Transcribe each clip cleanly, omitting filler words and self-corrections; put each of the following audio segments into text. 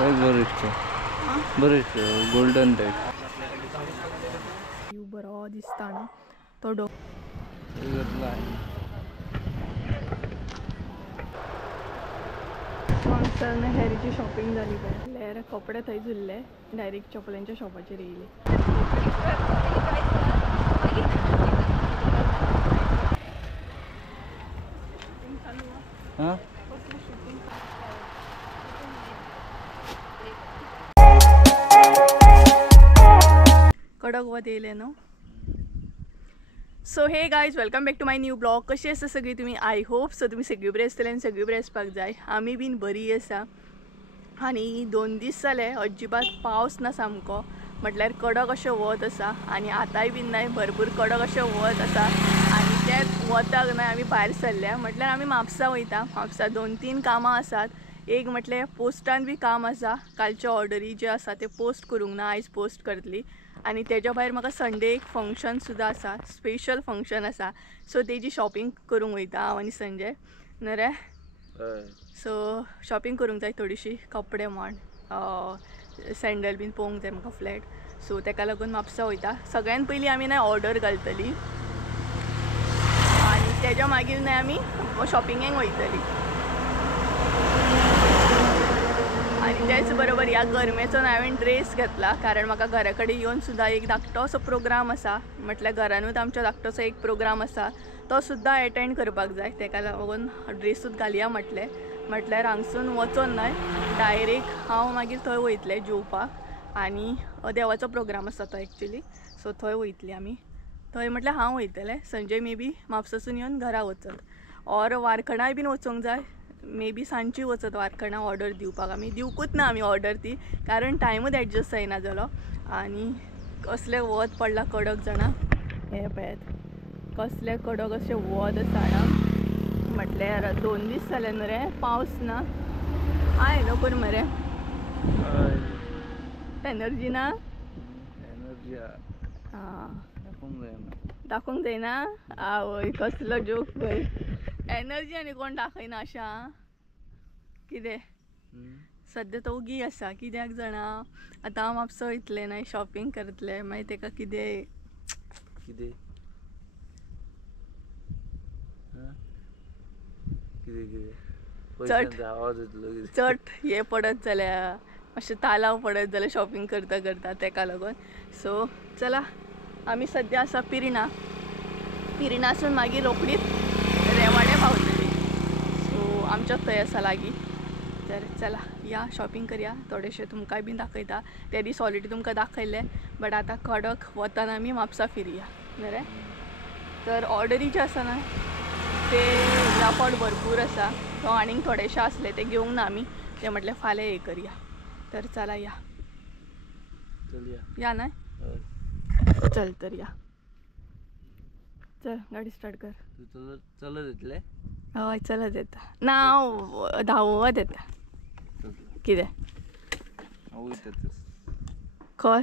बरेच golden type view बरो दिसता न्हू तो डो हांगसर हेरीची शॉपिंग जाली पळय कपडे थंय उरले डायरेक्ट चपलांच्या शॉपाचेर येयले कडक वत येयले न्हू. So hey guys welcome back to my new blog. कशी आसा सगळी तुमी? आय होप सो तुमी सगळी बरी आसतली आनी सगळी बरी आसपाक जाय. आमी बीन बरी आसा आनी 2 दीस जाले अजिबात पावस ना सामको म्हटल्यार कडक अशें वत आसा आनी आतांय बीन न्हय भरपूर कडक अशें वत आसा आनी तेच वताक न्हय आमी भायर सरल्या म्हटल्यार आमी म्हापसा वयता. म्हापसा 2-3 कामां आसात. एक म्हटल्यार पोस्टान बी काम आसा. कालच्या ऑर्डरी जे आसा ते पोस्ट करूंक ना आयज पोस्ट करतली आनी तेज्या भायर म्हाका संडे एक फंक्शन सुद्दां आसा स्पेशल फंक्शन आसा सो तेजी शॉपिंग करूंक वयता हांव आनी संजय न्हू रे. सो शॉपिंग करूंक जाय थोडीशी कपडे म्हण सँडल बीन पळोवंक जाय म्हाका फ्लॅट सो तेका लागून म्हापसा वयता. सगळ्यान पयलीं आमी न्हय ऑर्डर घालतली आनी तेज्या मागीर न्हय आमी शॉपिंगेक वयतली आनी तेच बरोबर ह्या गरमेचो हांवें ड्रेस घेतला कारण म्हाका घरा कडेन येवन सुद्दां एक धाकटोसो प्रोग्राम आसा म्हटल्यार घरानूच आमच्या धाकटोसो एक प्रोग्राम आसा तो सुद्दां एटेंड करपाक जाय तेका लागून ड्रेसूच घालया म्हटल्यार हांगसून वचोन न्हय डायरेक्ट हांव मागीर थंय वयतलें जेवपाक आनी देवाचो प्रोग्राम आसा तो एक्चुली सो थंय वयतलीं आमी. थंय म्हटल्यार हांव वयतलें संजय मे बी म्हापसासून येवन घरा वचत ऑर वारखणाय बीन वचोंक जाय मे बी सांजची वचत वारखणा ऑर्डर दिवपाक. आमी दिवकूच ना आमी ऑर्डर ती कारण टायमूच एडजस्ट जायना जालो आनी कसलें वत पडला कडक जाणा हे पळयात कसलें कडक अशें वत आसा ना म्हटल्यार 2 दीस जाले न्हू रे पावस ना. आय नको मरे एनर्जी ना दाखोवंक जायना आवय कसलो जोक पळय एनर्जी आनी कोण दाखयना अशा कितें सद्या तो उगी आसा कित्याक जाणा आतां हांव म्हापसा वयतलें न्हय शॉपिंग करतलें मागीर तेका कितें चड हे पडत जाल्यार मातशें तालाव पडत जाल्यार शॉपिंग करता करता तेका लागून सो चला आमी सद्या आसा पिरिणासून मागीर रोखडीच रेवाडे पावतली सो आमच्या थंय आसा लागीं. तर चला या शॉपिंग करया थोडेशें तुमकांय बीन दाखयता. त्या दीस ऑलरेडी तुमकां दाखयलें बट आतां कडक वतान आमी म्हापसा फिरया न्हू रे. तर ऑर्डरी जे आसा ना ते ह्या फावट भरपूर आसा तो आनीक थोडेशे आसले ते घेवंक ना आमी ते म्हटल्यार फाल्यां हे करया. तर चला या ना चल तर या चल गाडी स्टार्ट कर. चलत येतले हय चलत येता ना हांव धांवत येता कितें खंय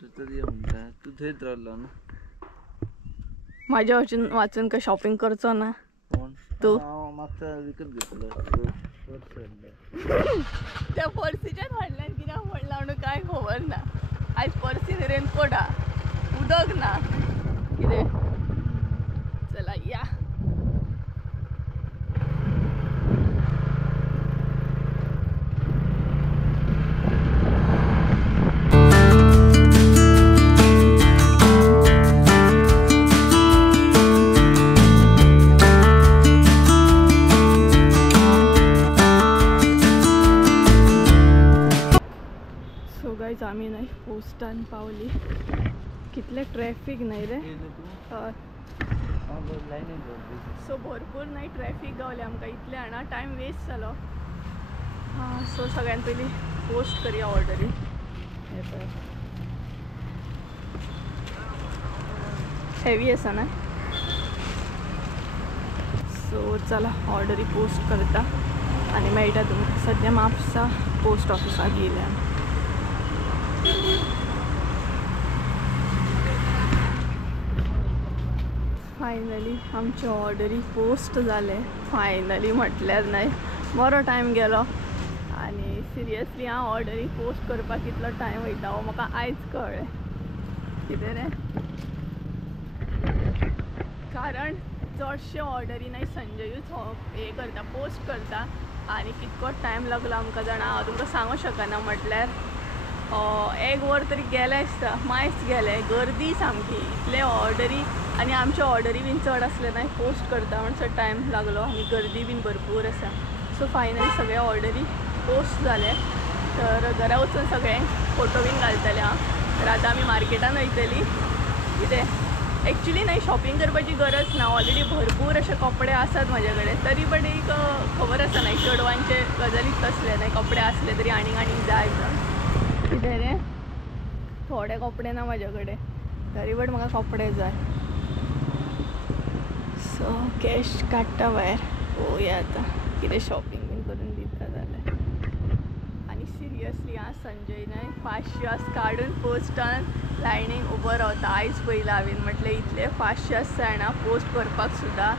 तू थंयच रावलो न्हू म्हाज्या वाचून काय शॉपिंग करचो ना तू म्हापसा विकत घेतलो त्या पर्सीच्याच फाटल्यान कित्याक पडला म्हणून कांय खबर ना. आयज पर्सीन रेनकोट हा उदक ना कितें चला या. आमी न्हय पोस्टान पावली कितले ट्रॅफिक न्हय रे सो भरपूर न्हय ट्रॅफिक गावले आमकां इतले हांगा टायम वेस्ट जालो. सो सगळ्यान पयलीं पोस्ट करया ऑर्डरी हे पळय हेवी आसा ना सो चला ऑर्डरी पोस्ट करता आनी मेळटा तुमकां. सद्या म्हापसा पोस्ट ऑफिसाक येयल्या फायनली आमचे ऑर्डरी पोस्ट जाले फायनली म्हटल्यार न्हय बरो टायम गेलो आनी सिरियसली हांव ऑर्डरी पोस्ट करपाक कितलो टायम वयता हो म्हाका आयज कळ्ळें. कितें रे, कारण चडशे ऑर्डरी नाही संजयूच हे करता, पोस्ट करता आनी कितको टायम लागलो आमकां जाणा हांव तुमकां सांगूं शकना. म्हटल्यार 1 वर तरी गेलें आसता, मायच गेलें. गर्दी सामकी, इतले ऑर्डरी आनी आमचे ऑर्डरी बीन चड आसले नाही, पोस्ट करता म्हणसर टायम लागलो आनी गर्दी बीन भरपूर आसा. सो फायनली सगळे ऑर्डरी पोस्ट जाले. तर घरा वचून सगळ्यांक फोटो बीन घालतले हांव. तर आतां आमी मार्केटान वयतली. कितें एक्चुली नाही शॉपिंग करपाची गरज ना, ऑलरेडी भरपूर असे कपडे आसात माझ्या कडेन. तरी पण एक खबर आसा नाही चेडवांचे गजालीच तसले नाही, कपडे असले तरी आनीक जाय म्हणून. कितें रे, थोडे कपडे ना माझ्या कडेन, तरी पण म्हाका कपडे जाय. सो कॅश काडटा भायर, पळोवया आतां कितें शॉपिंग बीन करून दिता जाल्यार. आनी सिरियसली हां संजय न्हय 500 काडून पोस्टान लायनीक उबो रावता. आयज पयला हांवें म्हटलें इतले 500 जाणा पोस्ट करपाक सुद्दां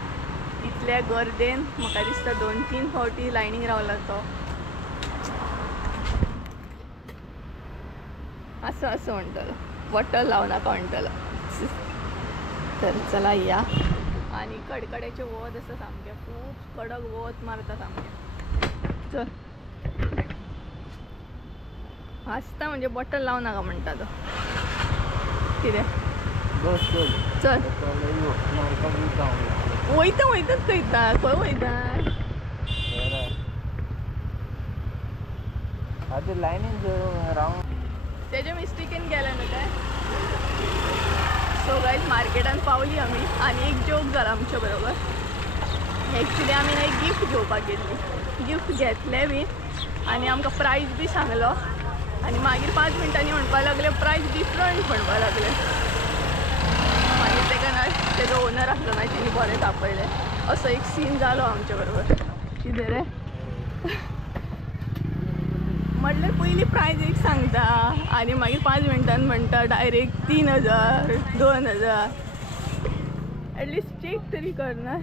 इतल्या गर्देन म्हाका दिसता 2-3 फावटी लायनीक रावला तो. असं म्हणटलो, बॉटल लावून नाका म्हणटलो. तर चला या. आनी कडकड्याचें वत आसा सामकें, खूब कडक वत मारता सामकें. चल आसता म्हणजे बॉटल लावं नाका म्हणटा तो. कितें चल वयताच खंयता खंय वयता लायनीन रावून तेजे मिस्टेकीन गेलें न्हू काय. सो गायज मार्केटान पावली आमी. आनी एक जोक जाला आमच्या बरोबर. एक्चुली आमी एक गिफ्ट घेवपाक गेल्ली, गिफ्ट घेतलें बी आनी आमकां प्रायस बी सांगलो. आनी मागीर 5 मिनटांनी म्हणपाक लागले प्रायस डिफरंट म्हणपाक लागले. मागीर तेका ना तेजो ओनर आसलो ना, तेणी बरें तापयलें. असो एक सीन जालो आमच्या बरोबर. कितें रे, म्हटल्यार पयली प्रायस एक सांगता आनी मागीर 5 मिनटान म्हणटा डायरेक्ट 3000 2000. एटलिस्ट चेक तरी करना.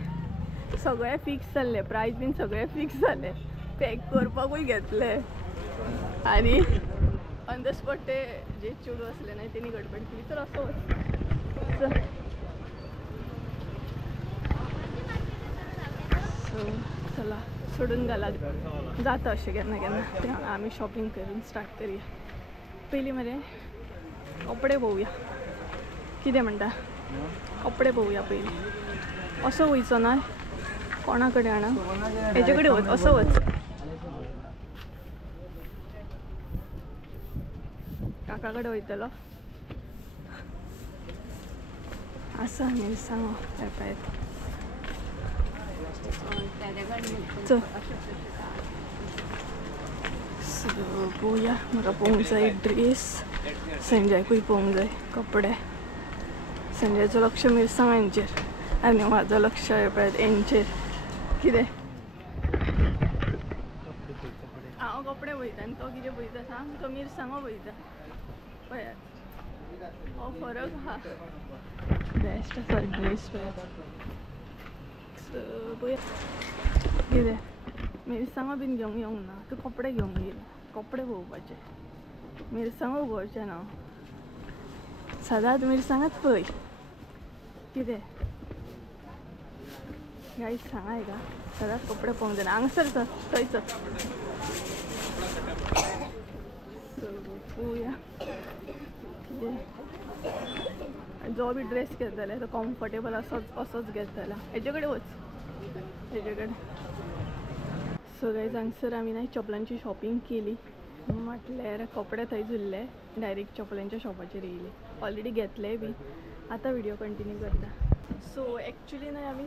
सगळें फिक्स जाल्लें, प्रायस बीन सगळें फिक्स जालें. पॅक करपाकूय घेतलें आनी ऑन द स्पॉट ते जे चेडूं आसले ना तेणी गडबड केली. तर असो चला सोडून घाला, जाता अशें केन्ना केन्ना. आमी शॉपिंग करून स्टार्ट करुया. पयलीं मरे कपडे पळोवया. कितें म्हणटा, कपडे पळोवया पयलीं. असो वयचो ना कोणा कडेन आणा, हेजे कडेन वच, असो वच. काका कडेन वयतलो. आसा मिरसांगो येता येता. चल पळोवया. म्हाका पळोवंक जाय ड्रेस, संजयकूय पळोवंक जाय कपडे. संजयचो लक्ष मिरसांगांचेर आनी म्हाजो लक्ष हेंचेर. कितें हांव कपडे पळयता आनी तो कितें पळयता सांग. तो मिरसांगो पळयता. पळयात हो फरक आहा. बेस्ट आसा ड्रेस पळयात. पळया कितें मिरसांगो बीन घेवंक येवंक ना. तूं कपडे घेवंक येयला, कपडे पळोवपाचे, मिरसांगो पळोवचे ना. सदांच मिरसांगाच पळय. कितें गायज सांगा का, सदांच कपडे पळोवंक जायना. हांगसर चल, थंय चल. पळोवया कितें. जो बी ड्रेस घेतले तो कम्फर्टेबल असोच घेतला. हेजे कडेन वच, हेजे कडेन. सो गायज हांगसर आमी ना चपलांची शॉपिंग केली. म्हटल्यार कपडे थंय उरले, डायरेक्ट चपलांच्या शॉपाचेर येयले. ऑलरेडी घेतले बी. आतां व्हिडिओ कंटिन्यू करता. सो एक्चुली न्हय आमी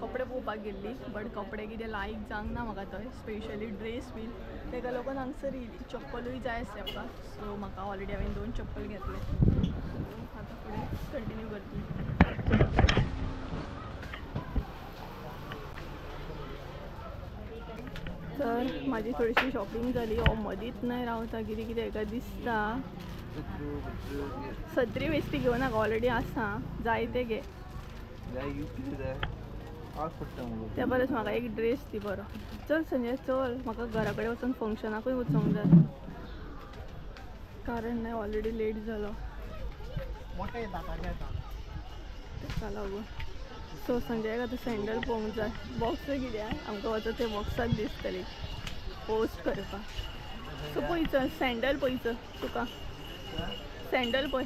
कपडे पळोवपाक गेल्ली, बट कपडे कितें लायक जावंक ना म्हाका थंय, स्पेशली ड्रेस बीन. तेका लागून हांगसर येयली. चप्पलूय जाय आसले म्हाका. सो म्हाका ऑलरेडी हांवें 2 चप्पल घेतले. आतां फुडें कंटिन्यू करतली. तर म्हाजी थोडीशी शॉपिंग जाली. हो मदींच न्हय रावता, कितें कितें हेका दिसता. सत्री वेस्टी घेवं नाका, ऑलरेडी आसा. जाय ते घे. त्या परस म्हाका एक ड्रेस दी बरो. चल संजय चल, म्हाका घरा कडेन वचून फंक्शनाकूय वचूंक जाय, कारण नाही ऑलरेडी लेट झालो ताका लागून. सो संजयाक आतां सँडल पळोवंक जाय. बॉक्स कित्याक आमकां वचत ते बॉक्सात दिसतली पोस्ट करपाक. सो पळय चल सँडल पळय चल, तुका सँडल पळय.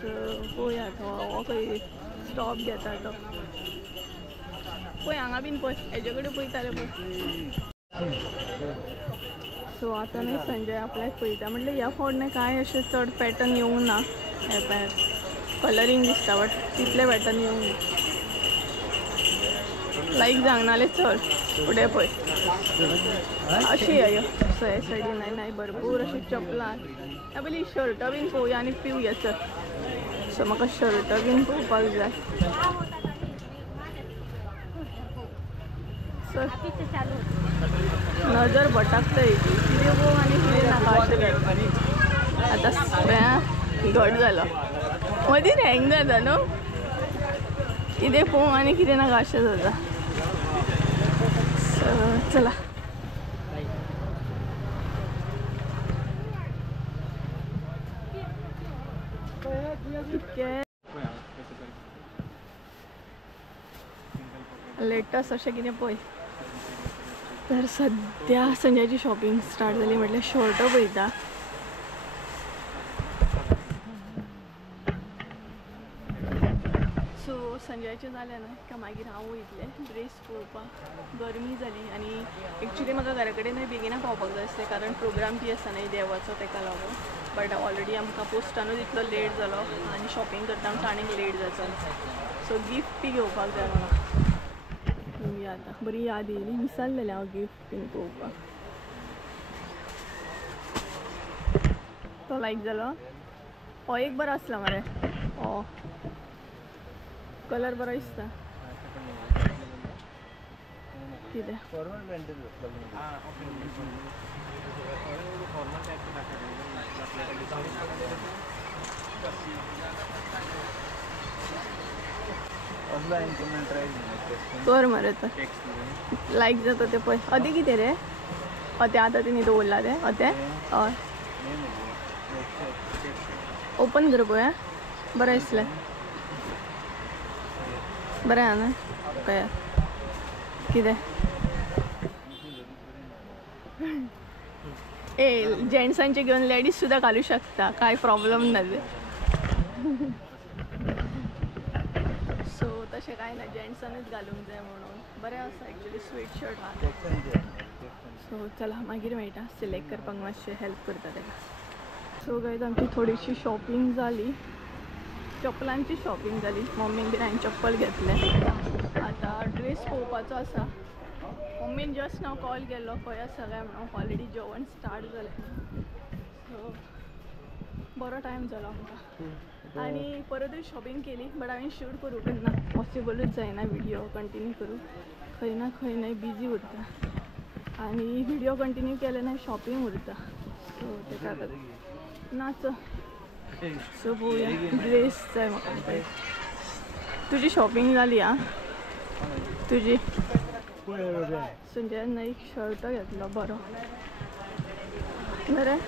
सो पळोवया हो खंय स्टॉप घेता तो पळय, हांगा बीन पळय हेजे कडेन पळयताले पळय. सो आतां न्ही संजय आपल्याक पळयता म्हटल्यार ह्या फावट न्ही कांय अशें चड पॅटर्न येवंक ना. हे पळय कलरींग दिसता बट तितले पॅटर्न येवंक ना. लायक जावंक नाले चड फुडें पळय अशी आहे. सो हे सायडीन नाही भरपूर अशी चपलां. ह्या पयलीं शर्ट बीन पळोवया आनी पिवया चल. सो म्हाका शर्ट बीन पळोवपाक जाय. नजर भटकता हेची कितें पळोवंक आनी कितें नाका अशें. आतां सगळ्यां घट जालो मदीं हँग जाता न्हू. कितें पळोवंक आनी कितें नाका अशें जाता. सो चला लेटस्ट अशें कितें पळय. तर सद्या संजयाची शॉपिंग स्टार्ट जाली म्हटल्यार शर्ट पळयता. सो संजयाचें जालें न्हय का मागीर हांव वयतलें ड्रेस पळोवपाक. गरमी जाली आनी एक्चुली म्हाका घरा कडेन बेगिना पावपाक जाय आसलें कारण प्रोग्राम बी आसा न्हय देवाचो ताका लागून. बट ऑलरेडी आमकां पोस्टानूच इतलो लेट जालो आनी शॉपिंग करता आमकां आनीक लेट जाता. सो गिफ्ट बी घेवपाक जाय म्हाका. आतां बरी याद येयली, विसरलेलें हांव गिफ्ट बीन पळोवपाक. तो लायक जालो. हो एक बरो आसलो मरे. हो कलर बरो दिसता. कितें कर मरे तर लायक जाता ते पळय. अदें कितें रे अतें आतां तेणी दवरला तें अतें. हय ओपन कर पळय. बरें दिसलें. बरें आहा न्हय कया कितें. ए जेंट्सांचे घेवन लेडीज सुद्दां घालूं शकता, कांय प्रॉब्लम ना ते. सो तशें कांय ना, जेंट्सानूच घालूंक जाय म्हणून. बरें आसा एक्चुली स्वेट शर्ट आहा. सो चला मागीर मेळटा. सिलेक्ट करपाक मातशें हेल्प करता ताका. सो गायज आमची थोडीशी शॉपिंग जाली. चप्पलांची शॉपिंग जाली. मम्मीन बीन हांवें चप्पल घेतलें. आतां ड्रेस पळोवपाचो आसा. मम्मीन जस्ट नाव कॉल केल्लो खंय आसा काय म्हणून. ऑलरेडी जेवण स्टार्ट जालें. सो बरो टायम जालो आमकां आनी परतूय शॉपिंग केली. बट हांवें शूट करूंक ना, पॉसिबलूच जायना व्हिडियो कंटिन्यू करूं. खंय ना खंय नाही बिजी उरता आनी व्हिडियो कंटिन्यू केले ना शॉपिंग उरता. सो ताका नाच. सो पळोवया. ड्रेस जाय म्हाका. तुजी शॉपिंग जाली आं तुजी. संजयान एक शर्ट घेतलो बरो. बरें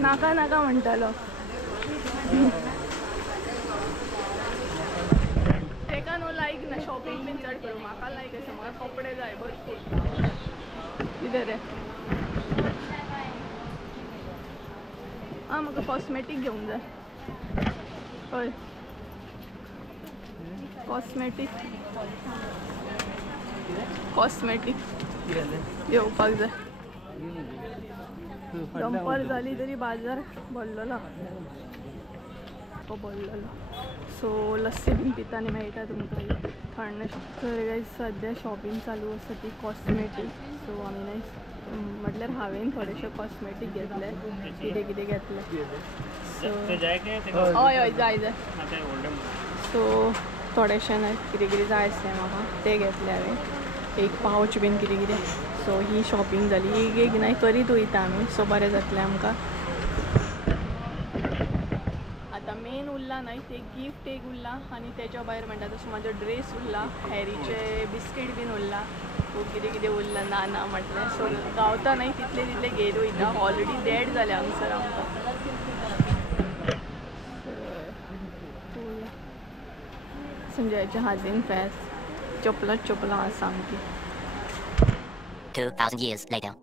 नाका नाका म्हणटालो. ताका न्हू लायक ना शॉपिंग बीन चड करूं. म्हाका लायक आसा, म्हाका कपडे जाय भरपूर. कितें रे आं म्हाका कॉस्मेटीक घेवंक जाय. हय कॉस्मेटीक घेवपाक जाय. दंपर जाली तरी बाजार भरलेलो सो लस्सी बीन पितानी मेळटा तुमकां थंड. तर गायज सद्या शॉपिंग चालू आसा ती कॉस्मेटीक. सो आमी नाही म्हटल्यार हांवें थोडेशे कॉस्मेटीक घेतले. कितें कितें घेतलें. सो हय हय जाय जाय. सो थोडेशें न्हय कितें कितें जाय आसलें म्हाका तें घेतलें हांवें. एक पावच बीन कितें कितें. सो ही शॉपिंग जाली. एक एक न्हय करीत वयता आमी. सो बरें जातलें आमकां. आतां मेन उरला उरला नाही ते गिफ्ट एक उरला आणि त्याच्या भायर म्हणटा तसो म्हाजो ड्रेस उरला हॅरीचे बिस्कीट बीन उरला खूब कितें कितें उरलां ना म्हटलें सो गावता नाही तितले तितले घेत वयता ऑलरेडी डेड जाले हांगसर आमकां संजयाच्या हातीन फेस चपलां आसा सामकी 2000 years later.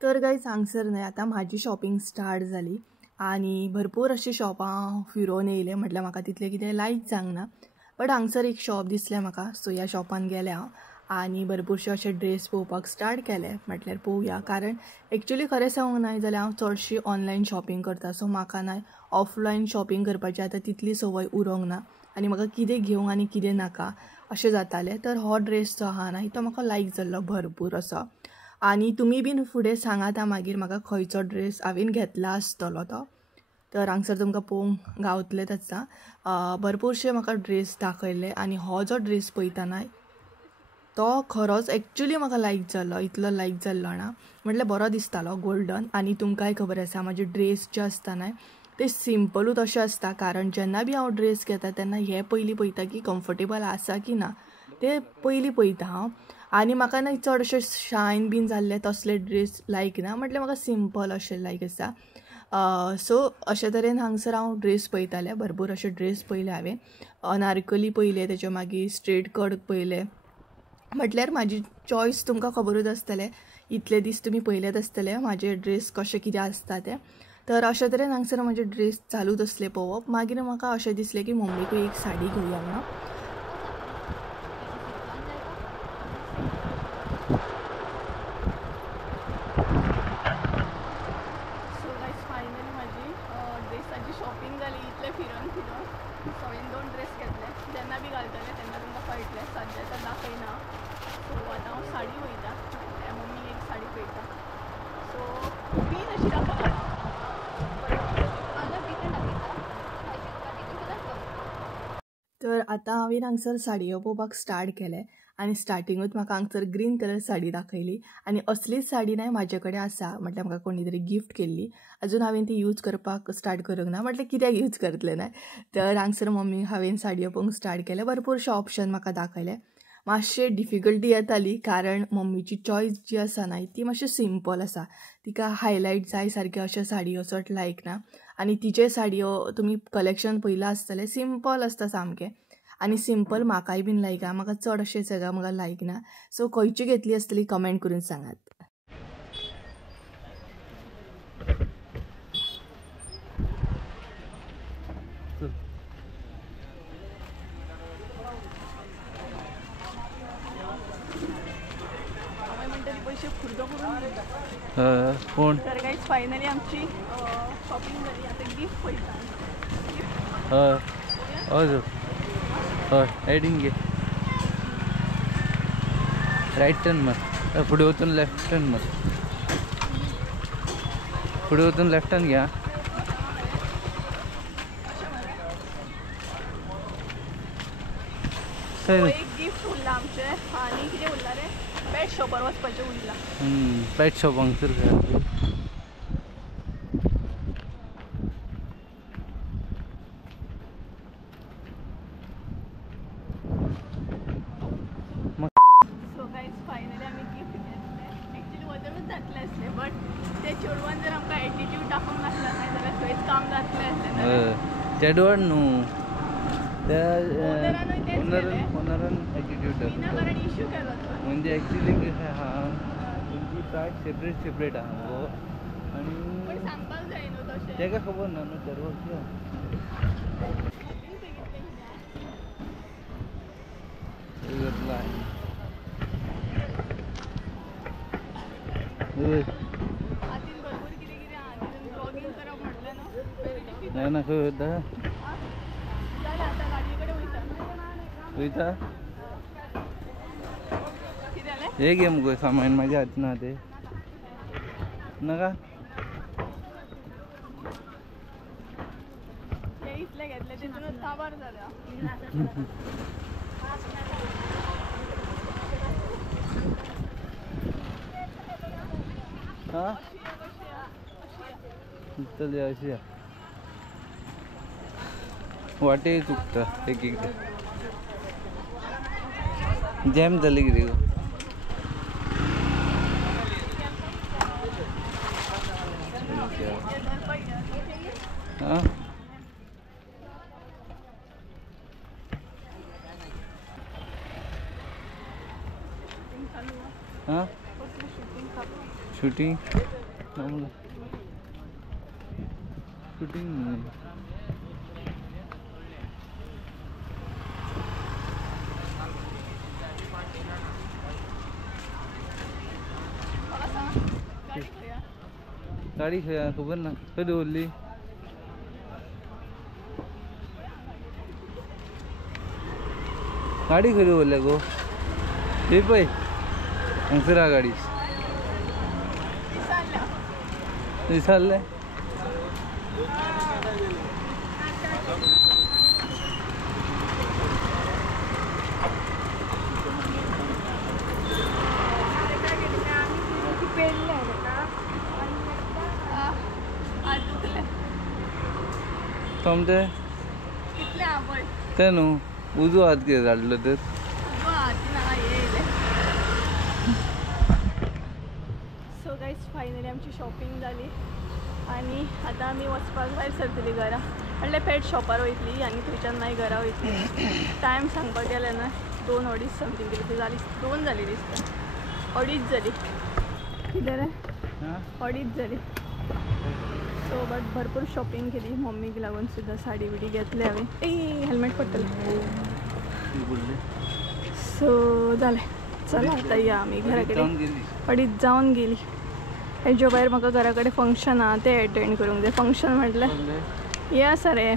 तर गायज हांगसर न्हय आतां म्हाजी शॉपिंग स्टार्ट जाली आनी भरपूर अशी शॉपां फिरोवन येयले म्हटल्यार म्हाका तितलें कितें लायक जावंक ना बट हांगसर एक शॉप दिसलें म्हाका सो ह्या शॉपान गेलें हांव आनी भरपूरशे अशे ड्रेस पळोवपाक स्टार्ट केले म्हटल्यार पळोवया कारण एक्चुली खरें सांगूंक नाय जाल्यार हांव चडशी ऑनलायन शॉपिंग करता सो म्हाका नाय ऑफलायन शॉपिंग करपाची आतां तितली संवय उरोंक ना आनी म्हाका कितें घेवंक आनी कितें नाका अशें जातालें तर हो ड्रेस जो आहा न्हय तो म्हाका लायक जाल्लो भरपूर असो आनी तुमी बीन फुडें सांगात मागीर म्हाका खंयचो ड्रेस हांवें घेतला आसतलो तो तर हांगसर तुमकां पळोवंक गावतलेच आसा भरपूरशे म्हाका ड्रेस दाखयले आनी हो जो ड्रेस पळयता न्हय तो खरोच एक्चुली म्हाका लायक जाल्लो इतलो लायक जाल्लो ना म्हटल्यार बरो दिसतालो गोल्डन आनी तुमकांय खबर आसा म्हाजे ड्रेस जे आसता न्हय ते सिंपलूच अशें आसता कारण जेन्ना बी हांव ड्रेस घेता तेन्ना हे पयलीं पळयता की कम्फर्टेबल आसा की ना ते पयलीं पळयता हांव आनी म्हाका न्हय चड अशें शायन बीन जाल्ले तसले ड्रेस लायक ना म्हटल्यार म्हाका सिंपल अशें लायक आसा सो अशे तरेन हांगसर हांव ड्रेस पळयतालें भरपूर अशे ड्रेस पळयले हांवें अनारकली पळयले तेचे मागीर स्ट्रेट कट पळयले म्हटल्यार म्हाजी चॉयस तुमकां खबरूच आसतलें इतले दीस तुमी पळयलेच आसतले म्हाजे ड्रेस कशे कितें आसता ते तर अशे तरेन हांगसर म्हाजे ड्रेस चालूच असले पळोवप मागीर म्हाका अशें दिसलें की मम्मीकूय एक साडी घेवया म्हणून शॉपिंग जाली इतले फिरून सो हांवें 2 ड्रेस घेतले जेन्ना बी घालतले तेन्ना तुमकां कळटलें सद्या तर दाखयना सो आतां हांव साडी वयता मम्मी एक साडी पळयता सो बीन अशी दाखयता तर आतां हांवें हांगसर साडयो पळोवपाक स्टार्ट केलें आनी स्टार्टिंगूच म्हाका हांगसर ग्रीन कलर साडी दाखयली आनी असलीच साडी न्हय म्हाजे कडेन आसा म्हटल्यार म्हाका कोणी तरी गिफ्ट केल्ली अजून हांवें ती यूज करपाक स्टार्ट करूंक ना म्हटल्यार कित्याक यूज करतलें न्हय तर हांगसर मम्मी हांवें साडयो पळोवंक स्टार्ट केले भरपूरशे ऑप्शन म्हाका दाखयले मातशे डिफिकल्टी येताली कारण मम्मीची चॉयस जी आसा न्हय ती मातशी सिंपल आसा तिका हायलायट जाय सारक्यो अश्यो साडयो चड लायक ना आनी तिचे साडयो तुमी कलेक्शन पयलां आसतलें सिंपल आसता सामकें आनी सिंपल म्हाकाय बीन लायक म्हाका चड अशें सगळ्या म्हाका लायक ना सो खंयची घेतली आसतली कमेंट करून सांगात कोण तर गाईज फायनली आमची शॉपिंग झाली आता गिफ्ट पळयता हय एडिंग घे राईट टर्न मार पुढे वचून लेफ्ट टर्न मार पुढे वचून लेफ्ट टर्न घ्या एक गिफ्ट उरला आमचे आनी कितें उरला रे पेट शॉपार वचपाचें उरला पेट शॉप हांगसर सो गाईज फायनली आमी गिफ्ट घेतले एक्चुली वदळूच जातले आसले बट ते चेडवान जर आमकां एटिट्यूड दाखोवंक नासला न्हय जाल्यार थंयच काम जातलें आसलें चेडवान न्हू ओनरान एटिट्यूड विनाकारण इश्यू केलो म्हणजे एक्चुली कशें आहा तुमची प्रायस सेपरेट आहा गो आनी सांगपाक जाय न्हू तशें तेका खबर ना न्हू चेडवाक हातीन भरपूर कितें कितें आहा तितून ब्लॉगिंग करप म्हटलें न्हू नाही ना खंय वता जालें आतां गाडये कडेन वयता कितें जालें हे घे मुगो सामान म्हाज्या हातीन आहा ते नाका ते इतले घेतले तितूनच काबार जाल्या हा चल अशी वाटे चुकता एक एकदा जॅम झाले किती गो हां हां शूटिंग शूटिंग गाडी खेळा खबर ना कधी ओरली गाडी खरी ओरल्या गो हे पै हंसरा गाडी विसरले समजे ते न्हू उजो हात कितें काडलो तर सो गाईज फायनली आमची शॉपिंग जाली आणि आता आमी वचपाक भायर सरतली घरा म्हणल्यार पेट शॉपार वयतली आनी थंयच्यान मागीर घरा वयतली टायम सांगपाक गेले ना 2:30 समथींग कितें जाली 2 जाली दिसता 2:30 जाली कितें रे 2:30 जाली सो बट भरपूर शॉपिंग केली मम्मीक लागून सुद्धा साडी बिडी घेतली हांवें हेल्मेट पडटलें सो जालें चला आता या आमी घरा कडेन 2:30 जावन गेली हेज्या भायर म्हाका घरा कडेन फंक्शन आहा तें एटेंड करूंक जाय फंक्शन म्हटल्यार हें आसा रे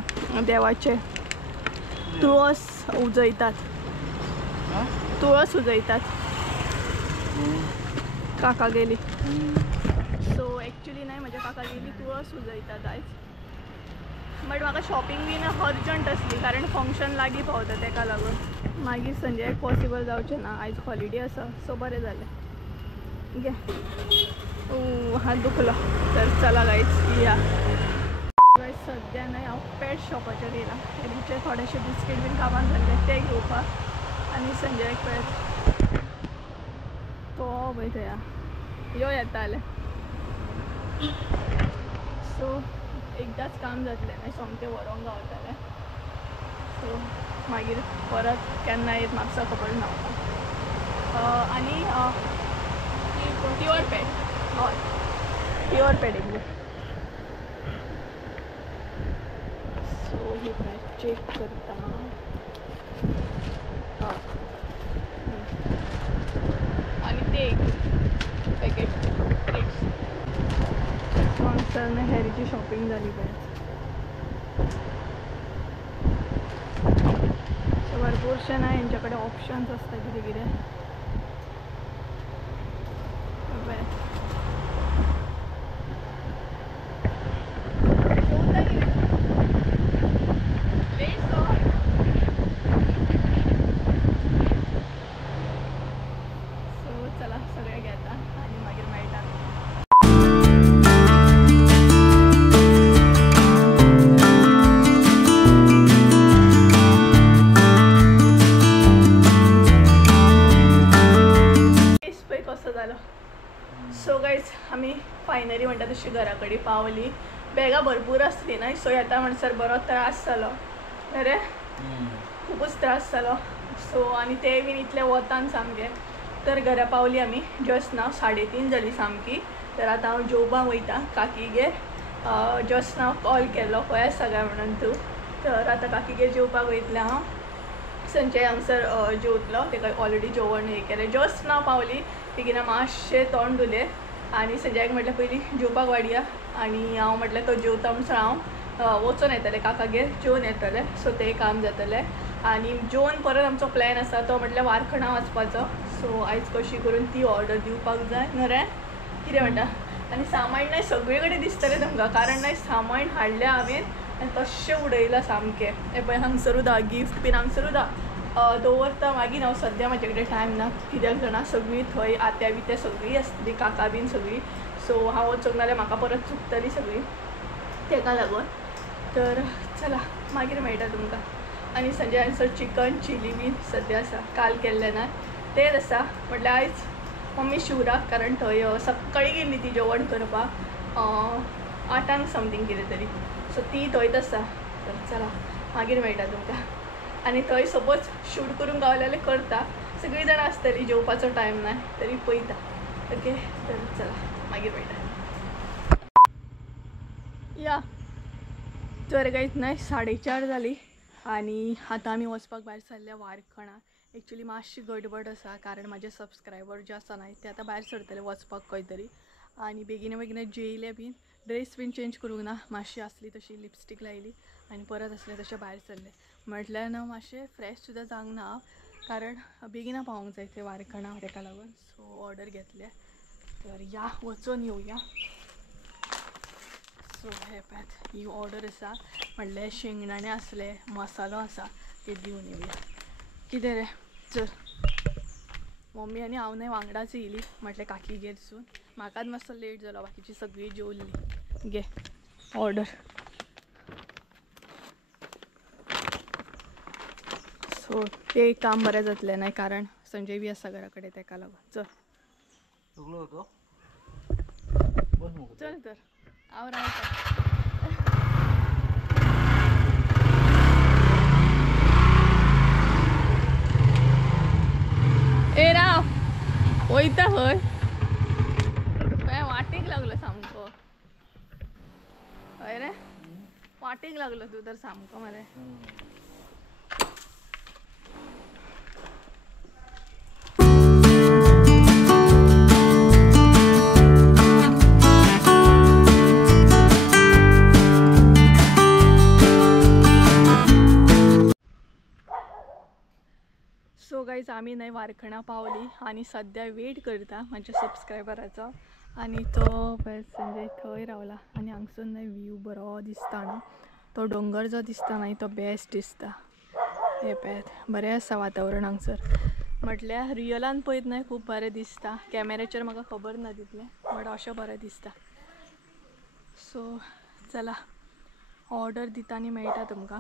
देवाचें तुळस उजयतात तुळस उजयतात काका गेली सो एक्चुली नाही म्हज्या काका गेली तुळस उजयतात आयज बट म्हाका शॉपिंग बी ना अर्जंट आसली कारण फंक्शन लागीं पावता तेका लागून मागीर संजेक पॉसिबल जावचें ना आयज हॉलिडे आसा सो बरें जालें घे हात दुखलो तर चला गायज या गायज सद्या न्हय हांव पेट शॉपाचेर येयलां हेरीचे थोडेशे बिस्कीट बीन काबार जाल्ले ते घेवपाक आनी संजयाक पळय तो पळय थंय यो येताले सो एकदांच काम जातलें मागीर सोमतें व्हरोंक गावतलें सो मागीर परत केन्ना येत म्हाका खबर ना आनी प्युअर पेट हय प्युअर पेट एकदां सो ही पेट चेक करता आनी ते एक पॅकेट ट्रिक्स हांगसर हेरीची शॉपिंग जाली पळय सो भरपूरशे ना हेंच्या कडेन ऑप्शन्स आसता कितें कितें चला सगळे घेता आनी मागीर मेळटा कसो जालो सो गायज आमी फायनली म्हणटा तशी घरा कडेन पावली बॅगां भरपूर आसली न्हय सो येता म्हणसर बरो त्रास जालो रे खुबूच त्रास जालो सो आनी ते बीन इतले वतान सामके तर घरा पावली आमी जस्ट नाव 3:30 जाली सामकी तर आतां हांव जेवपाक वयता काकीगेर जस्ट नाव कॉल केलो खंय आसा काय म्हणून तूं तर आतां काकीगेर जेवपाक वयतलें हांव संजय हांगसर जेवतलो तेका ऑलरेडी जेवण हें केलें जस्ट नाव पावली बेगिना मातशें तोंड धुलें आनी संजयाक म्हटलें पयलीं जेवपाक वाडया आनी हांव म्हटलें तो जेवता म्हणसर हांव वचून येतलें काकागेर जेवन येतलें सो तें काम जातलें आनी जेवन परत आमचो प्लॅन आसा तो म्हटल्यार वारखणा वचपाचो सो आयज कशी करून ती ऑर्डर दिवपाक जाय न्हू रे कितें म्हणटा आनी सामान नाही सगळे कडेन दिसतलें तुमकां कारण नाही सामान हाडलें हांवें आनी तशें उडयलां सामकें हें पळय हांगसर उदा गिफ्ट बीन हांगसर उदा दवरता मागीर हांव सद्या म्हाजे कडेन टायम ना कित्याक जाणा सगळीं थंय आत्या बित्या सगळीं आसतलीं काका बीन सगळीं सो हांव वचूंक नाल्यार म्हाका परत चुकतली सगळीं तेका लागून तर चला मागीर मेळटा तुमकां. आनी संजय हांगसर चिकन चिली बीन सद्या आसा, काल केल्लें ना तेच आसा. म्हटल्यार आयज मम्मी शिवराक, कारण थंय सकाळीं गेल्ली ती जेवण करपाक 8 समथींग कितें तरी, सो ती थंयच आसा. तर चला मागीर मेळटा तुमकां. आनी थंय सपोज शूट करूंक गावलें जाल्यार करता. सगळीं जाणां आसतलीं, जेवपाचो टायम ना तरी पळयता. ओके, तर चला मागीर मेळटा. या तर कांयच नाही, 4:30 जाली आनी आतां आमी वचपाक भायर सरल्या वारखणा. एक्चुली मातशी गडबड आसा, कारण म्हाजे सबस्क्रायबर जे आसा न्हय ते आतां भायर सरतले वचपाक खंय तरी. आनी बेगिना बेगिना जेयले बीन, ड्रेस बीन चेंज करूंक ना, मातशी आसली तशी लिपस्टीक लायली आनी परत आसले तशें भायर सरले. म्हटल्यार ना मातशें फ्रेश सुद्दां जावंक ना, कारण बेगिना पावूंक जाय ते वारखणा, ताका लागून. सो ऑर्डर घेतले. तर या वचून येवया. सो हे पळयात ही ऑर्डर आसा. म्हणल्यार शेंगदाणे आसले, मसालो आसा, ते दिवन येवया. कितें रे चल. मम्मी आनी हांव न्हय वांगडाच येयली, म्हटल्यार काकीगेरसून. म्हाकाच मातसो लेट जालो, बाकीची सगळीं जेवल्ली. घे ऑर्डर. सो ते काम बरें जातलें न्हय, कारण संजय बी आसा घरा कडेन, ताका लागून. चल चल तर हांव रावता. ए राव, वयता खंय? वाटेक लागलो सामको. हय रे, वाटेक लागलो तू तर सामको मरे. सो गाईज आमी न्हय वारखणा पावली आनी सद्या वेट करता म्हाज्या सबस्क्रायबराचो. आनी तो पळय संजय थंय रावला. आनी हांगसून न्हय व्यू बरो दिसता न्हू, तो डोंगर जो दिसता न्हय तो बेस्ट दिसता. हे पळयात बरें आसा वातावरण हांगसर. म्हटल्यार रियलान पळयत न्हय खूब बरें दिसता. कॅमेऱ्याचेर म्हाका खबर ना तितलें, बट अशें बरें दिसता. सो चला ऑर्डर दिता आनी मेळटा तुमकां.